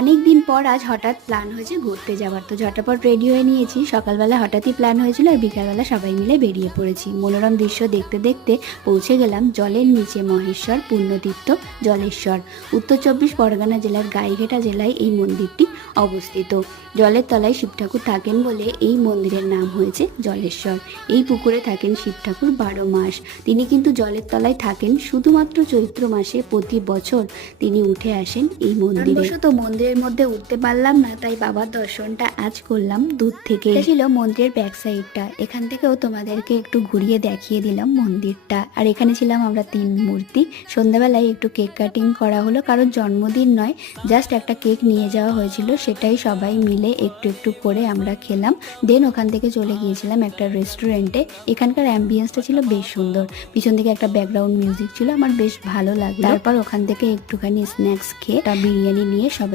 অনেক দিন পর আজ হঠাৎ প্ল্যান হয়েছে ঘুরতে যাওয়ার। তো ঝটাপট রেডি হয়ে নিয়েছি। সকালবেলা হঠাৎই প্ল্যান হয়েছিল আর বিকালবেলা সবাই মিলে বেরিয়ে পড়েছি। মনোরম দৃশ্য দেখতে দেখতে পৌঁছে গেলাম জলের নিচে মহেশ্বর পুণ্যতীর্থ জলেশ্বর। উত্তর চব্বিশ পরগনা জেলার গাইঘেটা জেলায় এই মন্দিরটি অবস্থিত। জলের তলায় শিব ঠাকুর থাকেন বলে এই মন্দিরের নাম হয়েছে জলেশ্বর। এই পুকুরে থাকেন শিব ঠাকুর বারো মাস। তিনি কিন্তু জলের তলায় থাকেন। শুধুমাত্র চৈত্র মাসে প্রতি বছর তিনি উঠে আসেন এই মন্দিরে। তো মন্দিরের মধ্যে উঠতে পারলাম না, তাই বাবার দর্শনটা আজ করলাম দূর থেকে। ছিল মন্দিরের ব্যাক সাইডটা এখান থেকেও তোমাদেরকে একটু ঘুরিয়ে দেখিয়ে দিলাম মন্দিরটা। আর এখানে ছিলাম আমরা তিন মূর্তি। সন্ধ্যাবেলায় একটু কেক কাটিং করা হলো কারোর জন্মদিন নয় জাস্ট একটা কেক নিয়ে যাওয়া হয়েছিল, সেটাই সবাই মিলে একটু একটু করে আমরা খেলাম। দেন ওখান থেকে চলে গিয়েছিলাম একটা রেস্টুরেন্টে এখানকার অ্যাম্বিয়েন্সটা ছিল বেশ সুন্দর। পিছন থেকে একটা ব্যাকগ্রাউন্ড মিউজিক ছিল, আমার বেশ ভালো লাগল। তারপর ওখান থেকে একটুখানি স্ন্যাক্স খেয়ে বিরিয়ানি নিয়ে সবাই